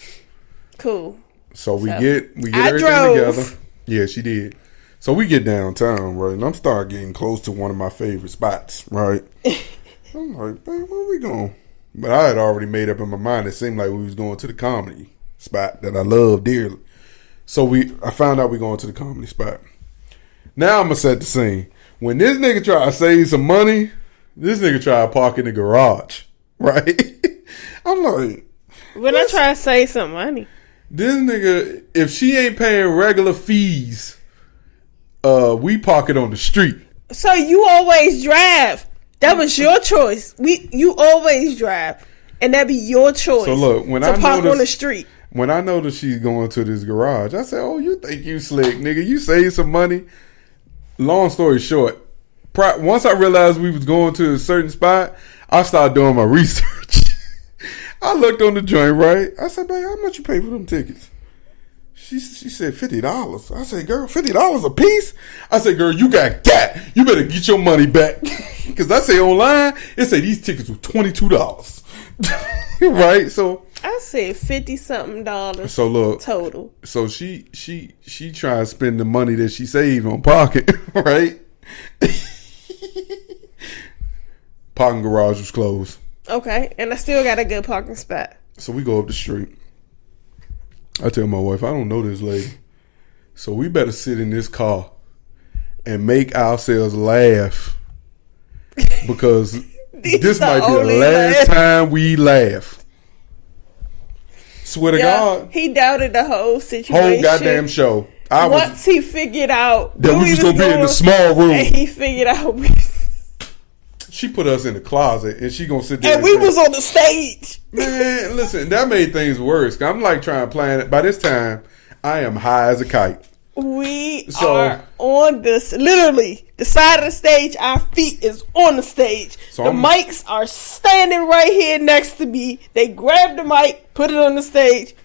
Cool. So we get I everything drove. together. Yeah, she did. So we get downtown, right? And I'm starting getting close to one of my favorite spots, right? I'm like, babe, where we going? But I had already made up in my mind. It seemed like we was going to the comedy spot that I love dearly. So I found out we going to the comedy spot. Now I'm going to set the scene. When this nigga try to save some money, this nigga try to park in the garage, right? I'm like... When I try to save some money. This nigga, if she ain't paying regular fees... we park it on the street. So you always drive. That was your choice. You always drive, and that be your choice. So look, when I park notice, on the street. When I know that she's going to this garage, I say, "Oh, you think you slick, nigga? You save some money." Long story short, once I realized we was going to a certain spot, I started doing my research. I looked on the joint, right? I said, "Babe, how much you pay for them tickets?" She said $50. I said, girl, $50 a piece? I said, girl, you got. You better get your money back. Because I say online, it say these tickets were $22. Right? So I said $50-something. So look, total. So she trying to spend the money that she saved on parking, right? Parking garage was closed. Okay, and I still got a good parking spot. So we go up the street. I tell my wife, I don't know this lady. So we better sit in this car and make ourselves laugh. Because this might be the last time we laugh. Swear to God. He doubted the whole situation. Whole goddamn show. Once he figured out that we was going to be in the small room. And he figured out. She put us in the closet and she gonna sit there. And we was on the stage. Man, listen, that made things worse. I'm like trying to plan it. By this time, I am high as a kite. We are on this, literally, the side of the stage. Our feet is on the stage. So the mics are standing right here next to me. They grabbed the mic, put it on the stage.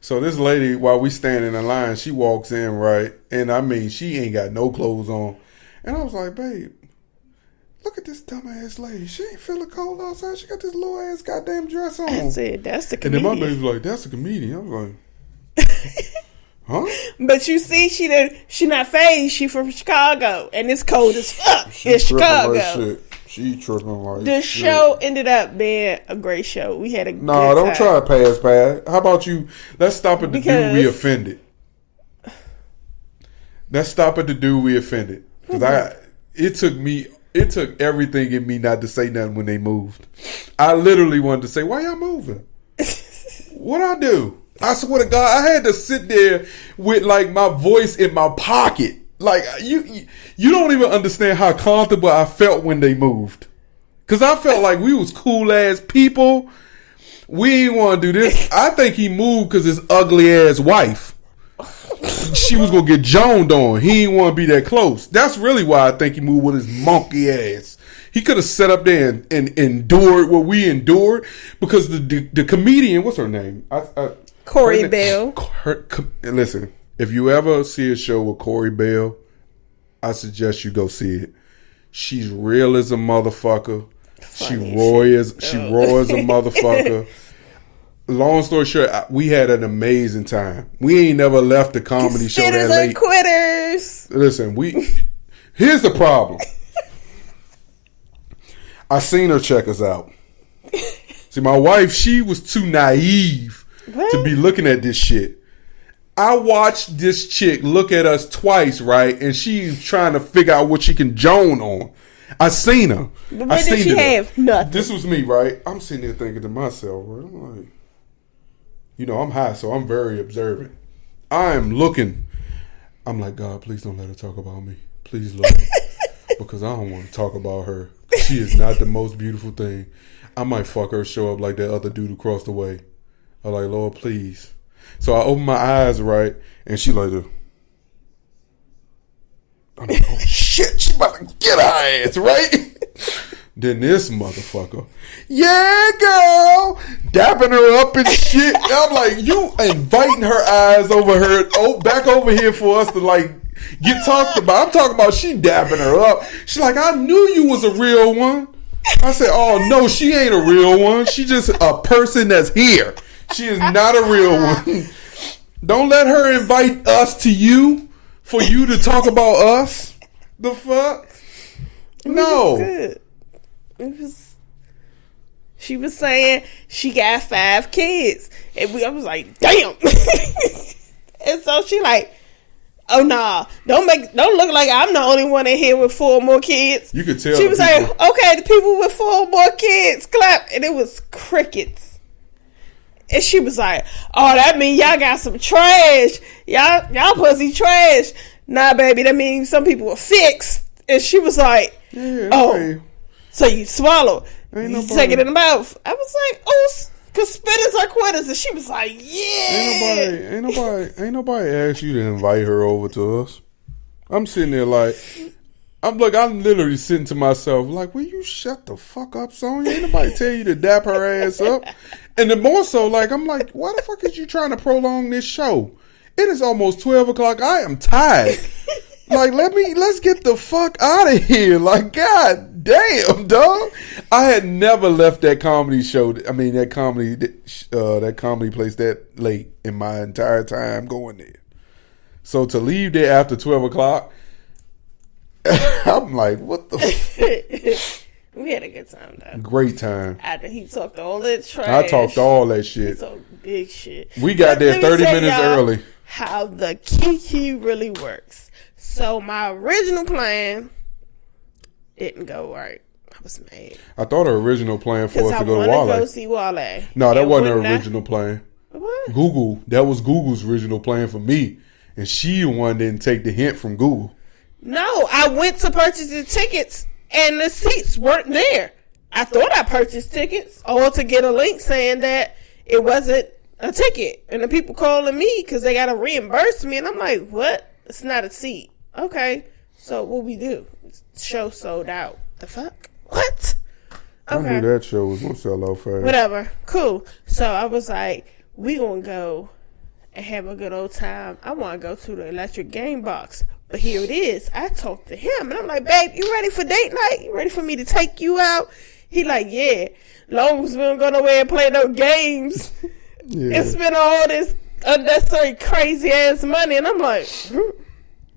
So this lady, while we standing in line, she walks in, right? And I mean, she ain't got no clothes on. And I was like, babe, look at this dumbass lady. She ain't feeling cold outside. She got this little ass goddamn dress on. I said, that's the comedian. And then my baby was like, that's a comedian. I was like, huh? But you see, she not phased. She from Chicago. And it's cold as fuck in Chicago. Like shit. She tripping like the shit. show ended up being a great show. We had a good No, don't time. try to pass by. How about you? Let's stop at the dude we offended. Let's stop at the dude we offended. Because it took everything in me not to say nothing when they moved. I literally wanted to say, why y'all moving? What'd I do? I swear to God, I had to sit there with like my voice in my pocket. Like you don't even understand how comfortable I felt when they moved. Cause I felt like we was cool ass people. We ain't want to do this. I think he moved cause his ugly ass wife. She was gonna get joned on. He didn't want to be that close. That's really why I think he moved with his monkey ass. He could have sat up there and endured what we endured because the comedian, what's her name? Corey Bell. Listen, if you ever see a show with Corey Bell, I suggest you go see it. She's real as a motherfucker. She raw as a motherfucker. Long story short, we had an amazing time. We ain't never left the comedy show that late. Quitters. Listen, here's the problem. I seen her check us out. See, my wife, she was too naive to be looking at this shit. I watched this chick look at us twice, right? And she's trying to figure out what she can joan on. I seen her. But what did she have? Nothing. This was me, right? I'm sitting there thinking to myself, right? I'm like, I'm high, so I'm very observant. I am looking. I'm like, God, please don't let her talk about me. Please, Lord. Because I don't want to talk about her. She is not the most beautiful thing. I might fuck her show up like that other dude across the way. I'm like, Lord, please. So I open my eyes, right, and she like, I'm like, oh shit, she about to get her ass, right? Then this motherfucker, yeah, girl, dapping her up and shit. I'm like, you inviting her eyes over her, back over here for us to like get talked about. I'm talking about she dapping her up. She's like, I knew you was a real one. I said, oh no, she ain't a real one. She just a person that's here. She is not a real one. Don't let her invite us to you for you to talk about us. The fuck? No. It was. She was saying she got 5 kids, and I was like, damn. And so she like, oh nah, don't look like I'm the only one in here with 4 more kids. You could tell. She was like, okay, the people with 4 more kids clap, and it was crickets. And she was like, oh, that mean y'all got some trash. Y'all pussy trash. Nah, baby, that means some people were fixed. And she was like, so you swallow. You take it in the mouth. I was like, oh, because spitters are quitters. And she was like, yeah. Ain't nobody asked you to invite her over to us. I'm sitting there like, I'm literally sitting to myself like, will you shut the fuck up, Sonya? Ain't nobody tell you to dap her ass up. And the more so, like, I'm like, why the fuck is you trying to prolong this show? It is almost 12 o'clock. I am tired. Like, let's get the fuck out of here. Like, god damn, dog. I had never left that comedy show. I mean, that comedy place that late in my entire time going there. So to leave there after 12 o'clock, I'm like, what the fuck? We had a good time, though. Great time. After he talked all that trash. I talked all that shit. He talked big shit. We got there 30 minutes early. How the Keke really works. So my original plan didn't go right. I was mad. I thought her original plan for us to go to Wale. I wanted to go see Wale. No, that wasn't her original plan. What? Google. That was Google's original plan for me. And she the one didn't take the hint from Google. No, I went to purchase the tickets and the seats weren't there. I thought I purchased tickets or to get a link saying that it wasn't a ticket. And the people calling me because they got to reimburse me. And I'm like, what? It's not a seat. Okay. So what we do? Show sold out. The fuck? What? Okay. I knew that show was going to sell out fast. Whatever. Cool. So I was like, we going to go and have a good old time. I want to go to the Electric Game Box. But here it is. I talked to him, and I'm like, babe, you ready for date night? You ready for me to take you out? He like, yeah. Long as we don't go nowhere and play no games and spend all this unnecessary crazy-ass money. And I'm like,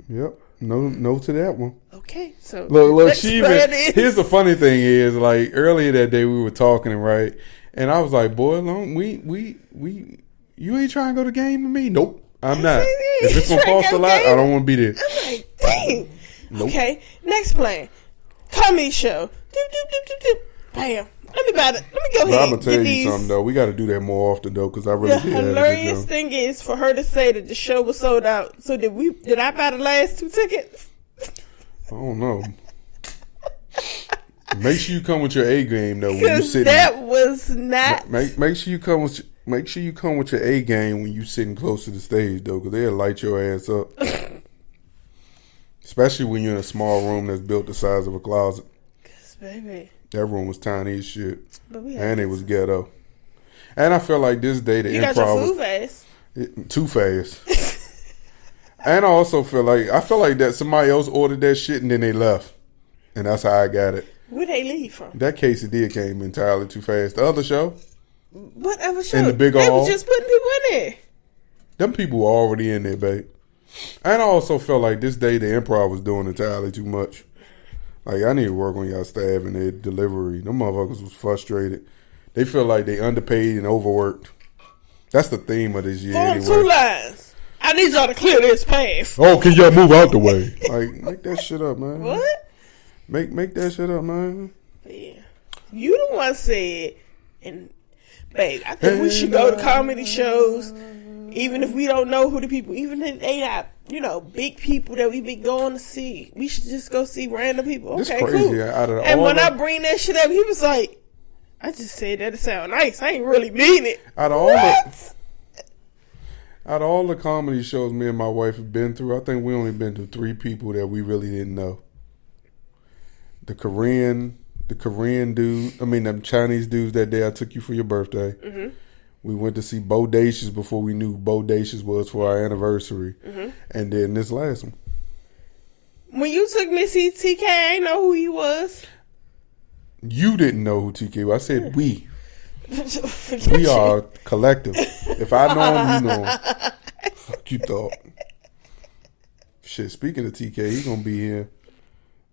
Yep. No to that one. Okay. So look, here's the funny thing is, like, earlier that day we were talking, right? And I was like, boy, you ain't trying to go to the game with me? Nope. I'm not. If it's gonna cost a lot, I don't want to be there. I'm like, dang. Nope. Okay, next plan. Comedy show. Bam. Let me go ahead. I'm gonna tell you something though. We got to do that more often though, because I really did. The hilarious thing is for her to say that the show was sold out. So did I buy the last 2 tickets? I don't know. Make sure you come with your A game though. When you sitting. That was not. Make sure you come with. Make sure you come with your A game when you sitting close to the stage, though, because they'll light your ass up. Especially when you're in a small room that's built the size of a closet. Cause baby, that room was tiny as shit, and it was ghetto. And I felt like this day the improv got your food fast. Too fast. And I also feel like that somebody else ordered that shit and then they left, and that's how I got it. Where they leave from? That quesadilla came entirely too fast. The other show. Whatever show. In the big they hall. was just putting people in there. Them people were already in there, babe. And I also felt like this day the improv was doing entirely too much. Like, I need to work on y'all staff and their delivery. Them motherfuckers was frustrated. They feel like they underpaid and overworked. That's the theme of this year anyway. 2 lines. I need y'all to clear this path. Oh, can y'all move out the way? Like, make that shit up, man. What? Make that shit up, man. Yeah. You the one said, and babe, I think we should go to comedy shows Even if we don't know who the people, even if they not, big people that we be going to see, we should just go see random people. It's Okay, crazy. cool. And when I bring that shit up, he was like, I just said that to sound nice. I ain't really mean it. Out of all the comedy shows me and my wife have been through, I think we only been to 3 people that we really didn't know. The Korean dude. I mean, them Chinese dudes that day I took you for your birthday. Mm-hmm. We went to see Bodacious before we knew who Bodacious was for our anniversary. Mm-hmm. And then this last one. When you took me to see TK, I didn't know who he was. You didn't know who TK was. I said we. Forget We you. are collective. If I know him, you know him. Fuck you thought. Shit, speaking of TK, he's going to be here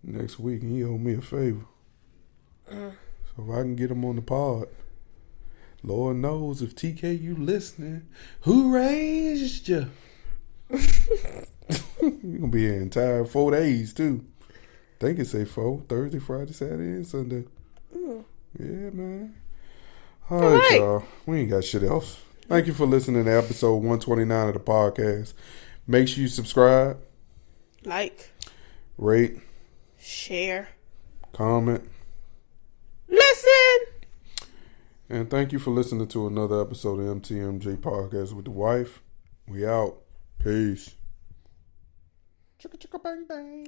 next week and he owe me a favor. So if I can get him on the pod. Lord knows if TK you listening, who raised you? You're going to be here entire 4 days too. I think it say 4, Thursday, Friday, Saturday, and Sunday. Yeah, man. All right, y'all. We ain't got shit else. Thank you for listening to episode 129 of the podcast. Make sure you subscribe. Like. Rate. Share. Comment. Listen. And thank you for listening to another episode of MTMJ Podcast with the wife. We out. Peace. Chicka chicka bang bang.